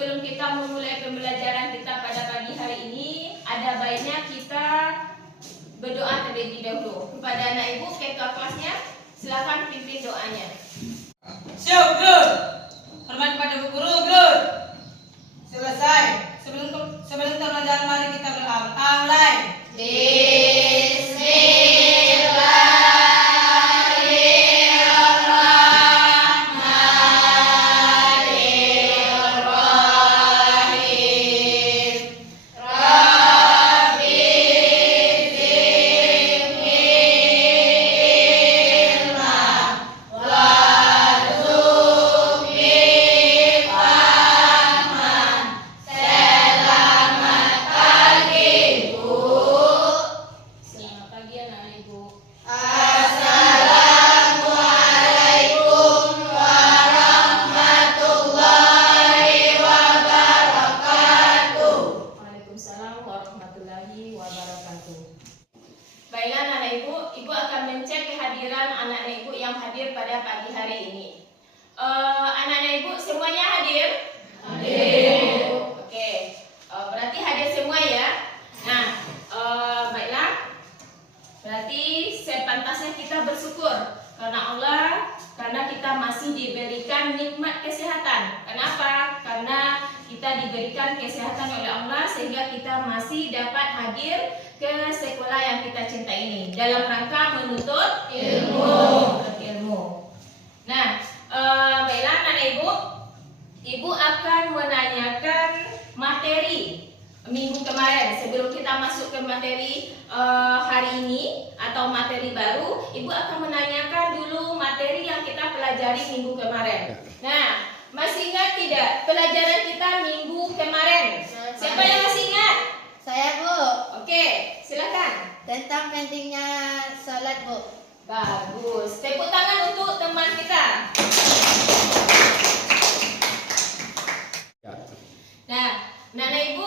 sebelum kita memulai pembelajaran kita pada pagi hari ini, ada baiknya kita berdoa terlebih dahulu. Kepada anak ibu, ketua kelasnya, silakan pimpin doanya. Siap, guru. Hormat kepada Bu Guru, guru. Selesai. Sebelum pembelajaran mari kita berdoa. Mulai. Baiklah anak ibu, ibu akan mencek kehadiran anak-anak ibu yang hadir pada pagi hari ini. Anak-anak ibu semuanya hadir? Hadir. Oke, berarti hadir semua ya. Nah, baiklah. Berarti sepantasnya kita bersyukur karena Allah, karena kita masih diberikan nikmat kesehatan. Kenapa? Karena kita diberikan kesehatan oleh Allah sehingga kita masih dapat hadir ke sekolah yang kita cinta ini dalam rangka menuntut ilmu. Nah, baiklah anak ibu akan menanyakan materi minggu kemarin. Sebelum kita masuk ke materi hari ini atau materi baru, ibu akan menanyakan dulu materi yang kita pelajari minggu kemarin. Nah, masih ingat tidak pelajaran kita minggu kemarin? Siapa yang masih ingat? Saya, Bu. Oke, silakan. Tentang pentingnya sholat, Bu. Bagus. Tepuk tangan untuk teman kita. Nah, Nana Ibu,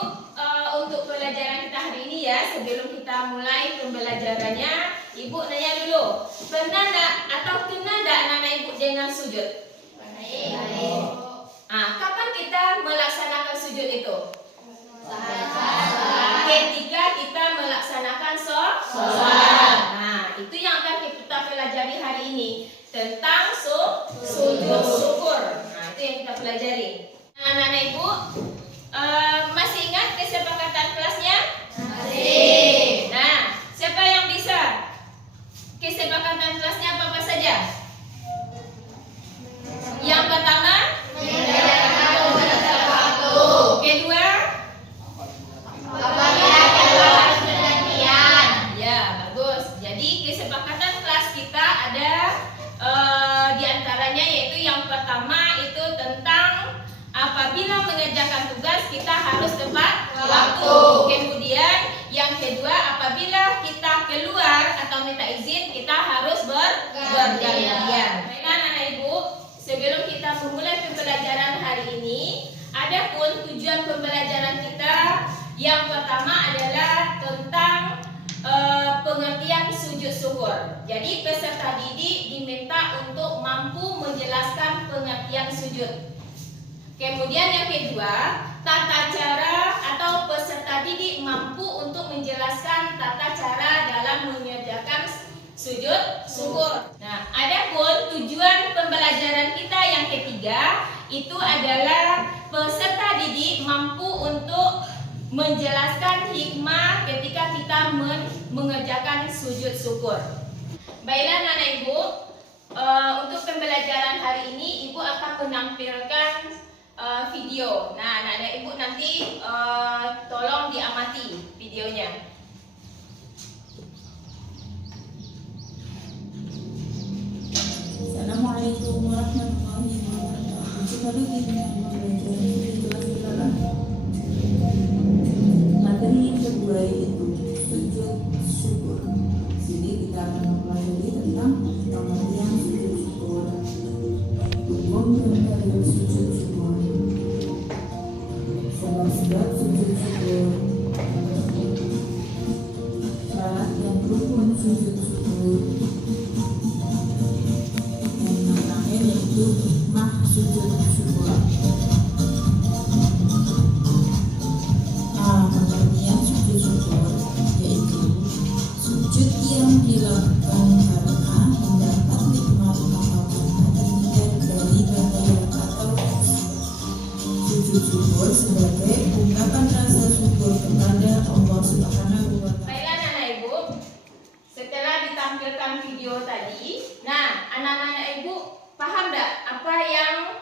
untuk pelajaran kita hari ini ya, sebelum kita mulai pembelajarannya, Ibu nanya dulu, pernah enggak atau kenal enggak Nana Ibu dengan sujud? Kapan kita melaksanakan sujud itu? Ketika kita melaksanakan sholat. Nah, itu yang akan kita pelajari hari ini tentang sujud syukur. Nah, itu yang kita pelajari. Nah, anak-anak ibu, masih ingat kesepakatan kelasnya? Masih. Nah, siapa yang bisa? Kesepakatan kelasnya apa saja? Yang pertama, kedua, ya bagus. Jadi kesepakatan kelas kita ada diantaranya yaitu yang pertama itu tentang apabila mengerjakan tugas kita harus tepat waktu. Kemudian yang kedua apabila kita keluar atau minta izin kita harus bergantian. Baiklah anak ibu, sebelum kita memulai pembelajaran hari ini, adapun tujuan pembelajaran kita yang pertama adalah tentang pengertian sujud syukur. Jadi peserta didik diminta untuk mampu menjelaskan pengertian sujud. Kemudian yang kedua, tata cara atau peserta didik mampu untuk menjelaskan tata cara dalam mengerjakan sujud syukur. Nah, adapun tujuan pembelajaran kita yang ketiga itu adalah peserta didik mampu untuk menjelaskan hikmah ketika kita mengerjakan sujud syukur. Baiklah anak ibu, untuk pembelajaran hari ini ibu akan menampilkan video. Nah, anak-anak ibu nanti tolong diamati videonya. Assalamualaikum warahmatullahi wabarakatuh. Sekali lagi materi yang kedua yaitu sujud syukur. Sini kita akan mempelajari tentang pengertian sujud syukur. Hukum pengertian sujud syukur. Sebab sujud syukur. Syarat yang rukun sujud syukur. Yang terakhir yaitu hikmah sujud syukur. sujud syukur sebagai ungkapan rasa syukur kepada Allah Subhanahu wa Ta'ala. Baiklah anak-anak ibu, setelah ditampilkan video tadi, nah anak-anak ibu paham tidak apa yang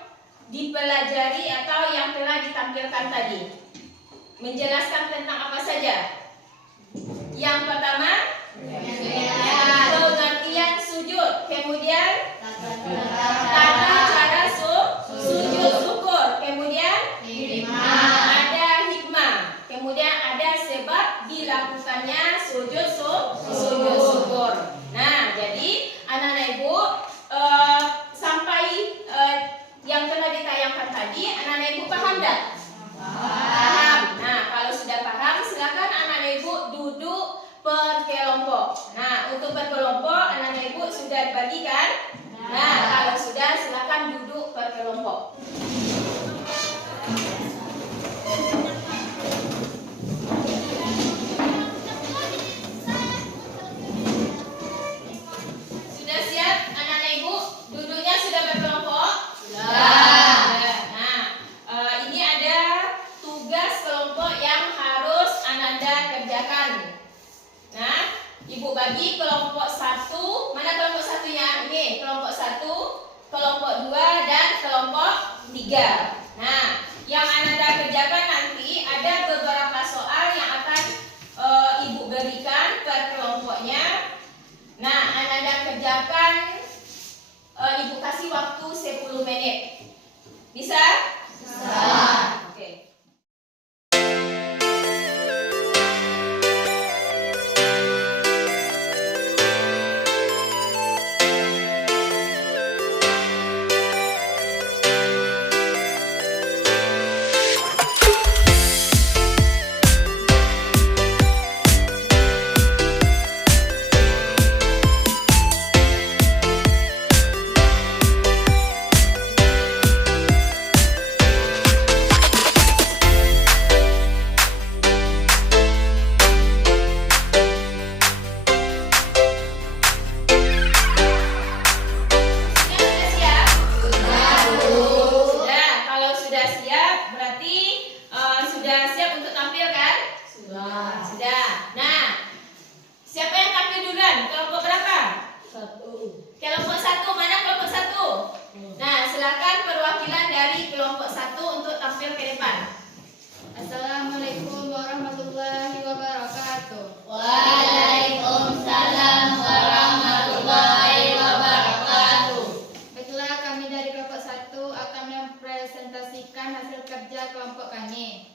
dipelajari atau yang telah ditampilkan tadi? Menjelaskan tentang apa saja? Yang pertama, pengertian sujud, kemudian tata cara sujud syukur, kemudian ada hikmah, kemudian ada sebab dilakukannya sujud syukur. Nah, jadi anak-anak ibu sampai yang telah ditayangkan tadi, anak-anak ibu paham tidak? Paham. Nah, kalau sudah paham, silakan anak-anak ibu duduk per kelompok. Nah, untuk per kelompok anak-anak ibu sudah dibagikan. Nah, kalau sudah silakan duduk per kelompok. Sudah siap anak-anak ibu? Duduknya sudah berkelompok? Sudah. Nah, ini ada tugas kelompok yang harus Ananda kerjakan. Nah, ibu bagi kelompok 1. Mana kelompok satunya? Ini kelompok 1, kelompok 2, dan kelompok 3. Nah, yang Ananda kerjakan nanti ada beberapa soal yang akan ibu berikan ke kelompoknya. Nah, Ananda kerjakan, ibu kasih waktu 10 menit. Bisa? Bisa. Oke. Kelompok 1, mana kelompok 1? Nah, silakan perwakilan dari kelompok 1 untuk tampil ke depan. Assalamualaikum warahmatullahi wabarakatuh. Waalaikumsalam warahmatullahi wabarakatuh. Baiklah, kami dari kelompok 1 akan mempresentasikan hasil kerja kelompok kami.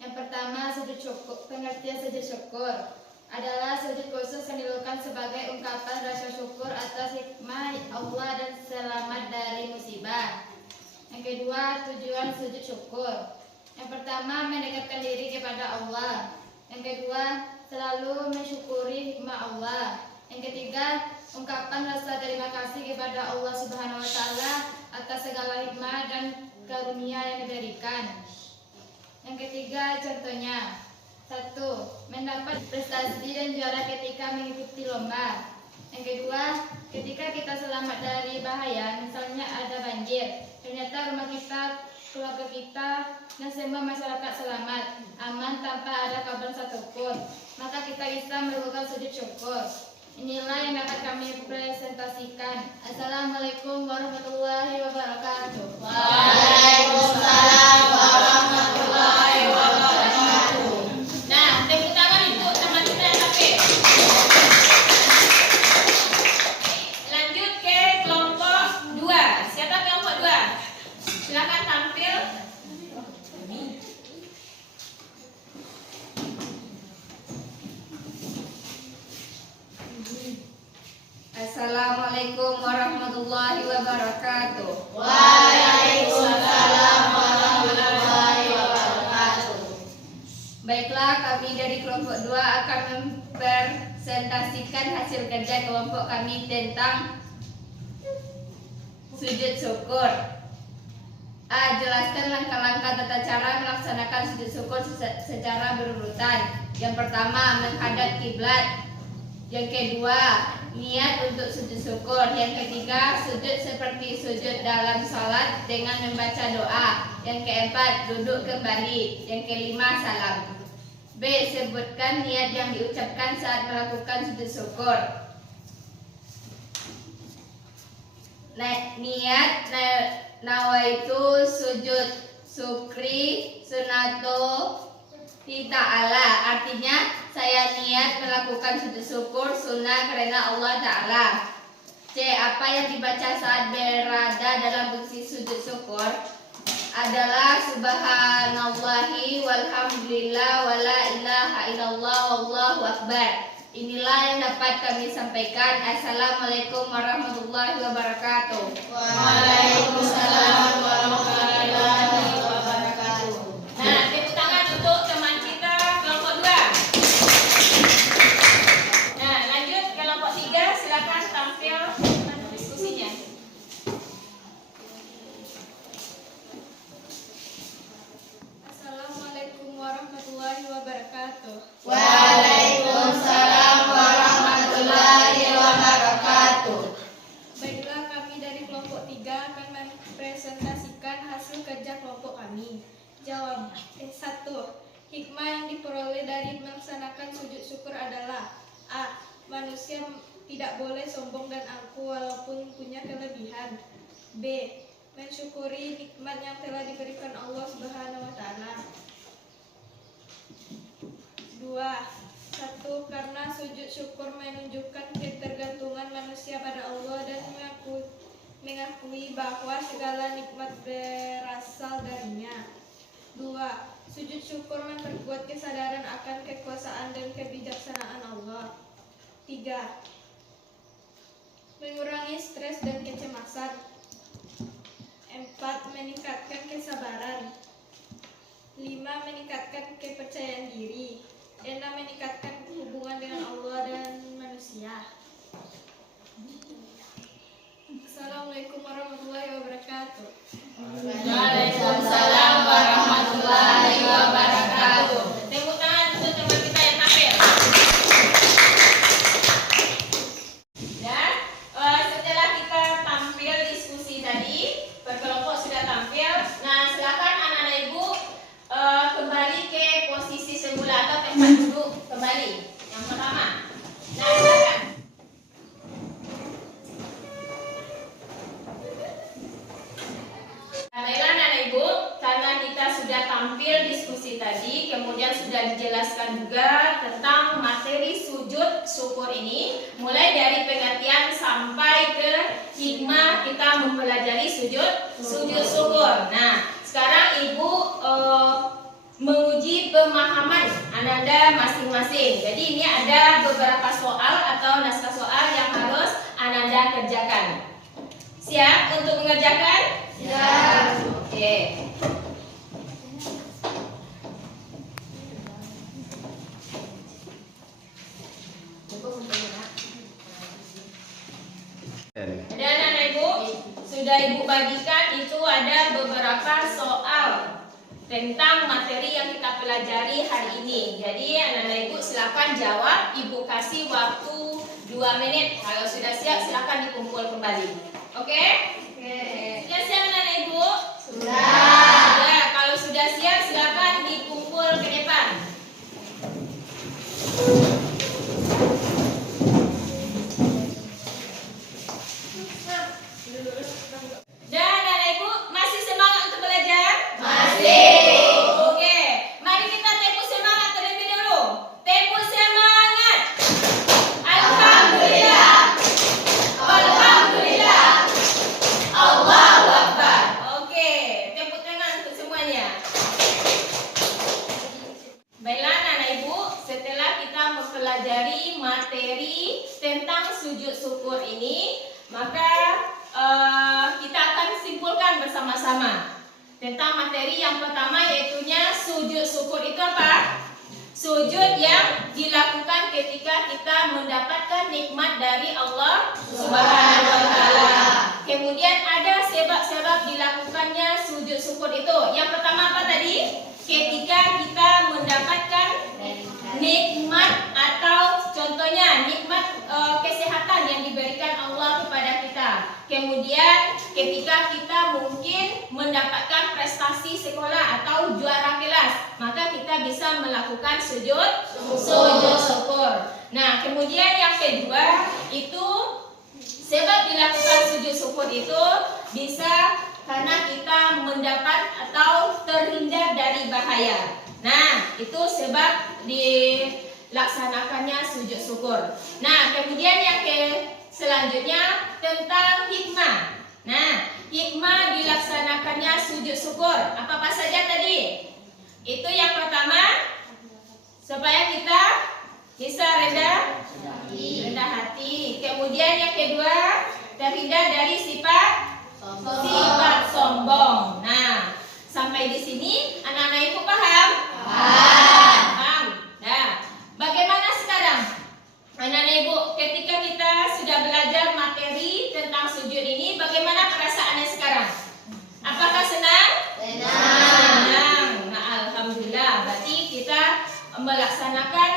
Yang pertama, sujud syukur. Pengertian sujud syukur adalah sujud khusus yang dilakukan sebagai ungkapan rasa syukur atas hikmah Allah dan selamat dari musibah. Yang kedua, tujuan sujud syukur. Yang pertama, mendekatkan diri kepada Allah. Yang kedua, selalu mensyukuri hikmah Allah. Yang ketiga, ungkapan rasa terima kasih kepada Allah Subhanahu wa Ta'ala atas segala hikmah dan karunia yang diberikan. Yang ketiga, contohnya: 1. Mendapat prestasi dan juara ketika mengikuti lomba. Yang kedua, ketika kita selamat dari bahaya, misalnya ada banjir, ternyata rumah kita, keluarga kita, dan semua masyarakat selamat, aman tanpa ada korban satupun, maka kita bisa melakukan sujud syukur. Inilah yang dapat kami presentasikan. Assalamualaikum warahmatullahi wabarakatuh. Waalaikumsalam warahmatullahi wabarakatuh. Nah, tepuk tangan untuk teman kita yang tampil. Lanjut ke kelompok 2. Siapa kelompok 2? Silakan tampil. Assalamualaikum warahmatullahi wabarakatuh. Waalaikumsalam warahmatullahi wabarakatuh. Baiklah, kami dari kelompok 2 akan mempresentasikan hasil kerja kelompok kami tentang sujud syukur. A. Jelaskan langkah-langkah tata cara melaksanakan sujud syukur secara berurutan. Yang pertama, menghadap kiblat. Yang kedua, niat untuk sujud syukur. Yang ketiga, sujud seperti sujud dalam salat dengan membaca doa. Yang keempat, duduk kembali. Yang kelima, salam. B. Sebutkan niat yang diucapkan saat melakukan sujud syukur. Niat nawaitu sujud syukri sunnatu ta'ala. Artinya, saya niat melakukan sujud syukur sunnah karena Allah Ta'ala. C. Apa yang dibaca saat berada dalam posisi sujud syukur adalah subhanallahi walhamdulillah wala ilaha illallah wallahu akbar. Inilah yang dapat kami sampaikan. Assalamualaikum warahmatullahi wabarakatuh. Waalaikumsalam warahmatullahi wabarakatuh. Nah, tepuk tangan untuk teman kita kelompok 2. Nah, lanjut kelompok 3, silakan tampil diskusinya. Assalamualaikum warahmatullahi wabarakatuh. Waalaikumsalam warahmatullahi wabarakatuh. Baiklah, kami dari kelompok 3 akan mempresentasikan hasil kerja kelompok kami. Jawab. 1. Hikmah yang diperoleh dari melaksanakan sujud syukur adalah: A. Manusia tidak boleh sombong dan angkuh walaupun punya kelebihan. B. Mensyukuri nikmat yang telah diberikan Allah Subhanahu wa Ta'ala. 2. 1. Karena sujud syukur menunjukkan ketergantungan manusia pada Allah dan mengakui bahwa segala nikmat berasal darinya. 2. Sujud syukur memperkuat kesadaran akan kekuasaan dan kebijaksanaan Allah. 3. Mengurangi stres dan kecemasan. 4. Meningkatkan kesabaran. 5. Meningkatkan kepercayaan diri. 6. Meningkatkan hubungan dengan Allah dan manusia. Assalamualaikum warahmatullahi wabarakatuh. Waalaikumsalam warahmatullahi wabarakatuh. Tepuk tangan untuk teman kita yang tampil. Dan setelah kita tampil diskusi tadi, berkelompok sudah tampil. Nah, silakan anak-anak ibu kembali ke posisi semula atau tempat duduk kembali. Yang pertama. Nah, silakan. Baiklah anak-anak ibu, karena kita sudah tampil diskusi tadi, kemudian sudah dijelaskan juga tentang materi sujud syukur ini, mulai dari pengertian sampai ke hikmah kita mempelajari sujud syukur. Nah, sekarang ibu menguji pemahaman Ananda masing-masing. Jadi ini ada beberapa soal atau naskah soal yang harus Ananda kerjakan. Siap untuk mengerjakan? Siap. Oke. Dan anak ibu sudah ibu bagikan itu ada beberapa soal tentang materi yang kita pelajari hari ini. Jadi anak-anak ibu silakan jawab. Ibu kasih waktu 2 menit. Kalau sudah siap silakan dikumpul kembali. Oke? Sudah siap anak-anak ibu? Sudah. Kalau sudah siap silakan dikumpul ke depan. Dan anak ibu masih semangat untuk belajar? Masih. Oke, mari kita tepuk semangat terlebih dulu. Tepuk semangat. Alhamdulillah. Alhamdulillah. Allahu Akbar. Oke, tepuk tangan untuk semuanya. Baiklah anak ibu, setelah kita mempelajari materi tentang sujud syukur ini, maka kita akan simpulkan bersama-sama tentang materi yang pertama, yaitunya sujud syukur itu apa? Sujud yang dilakukan ketika kita mendapatkan nikmat dari Allah Subhanahu wa Ta'ala. Kemudian ada sebab-sebab dilakukannya sujud syukur itu. Yang pertama apa tadi? Ketika kita mendapatkan nikmat atau contohnya nikmat kesehatan sekolah atau juara kelas, maka kita bisa melakukan sujud syukur. Nah, kemudian yang kedua itu sebab dilakukan sujud syukur itu bisa karena kita mendapat atau terhindar dari bahaya. Nah, itu sebab dilaksanakannya sujud syukur. Nah, kemudian yang selanjutnya tentang hikmah. Nah, hikmah dilaksanakannya sujud syukur. Apa saja tadi? Itu yang pertama, supaya kita bisa rendah hati. Kemudian yang kedua, terhindar dari sifat sombong. Nah, sampai di sini anak-anak ibu paham? Paham. Nah, bagaimana sekarang? Anak-anak ibu, ketika kita sudah belajar materi tentang sujud ini, bagaimana perasaannya sekarang? Apakah senang? Senang. Nah, alhamdulillah. Berarti kita melaksanakan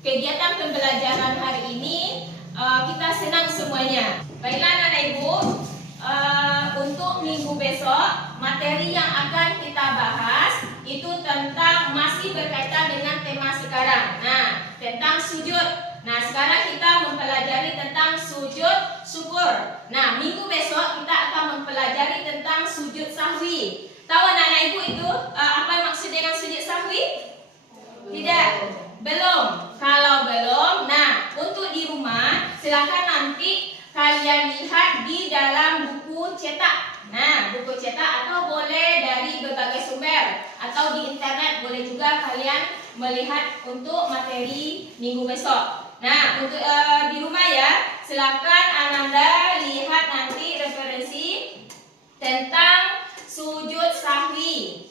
kegiatan pembelajaran hari ini, kita senang semuanya. Baiklah anak-anak ibu, untuk minggu besok materi yang akan kita bahas itu tentang masih berkaitan dengan tema sekarang. Nah, tentang sujud. Nah, sekarang kita mempelajari tentang sujud syukur. Nah, minggu besok kita akan mempelajari tentang sujud sahwi. Tahu anak-anak ibu itu apa maksud dengan sujud sahwi? Tidak? Belum? Kalau belum, nah untuk di rumah silakan nanti kalian lihat di dalam buku cetak. Nah, buku cetak atau boleh dari berbagai sumber atau di internet, boleh juga kalian melihat untuk materi minggu besok. Nah, untuk di rumah ya, silakan Ananda lihat nanti referensi tentang sujud sahwi.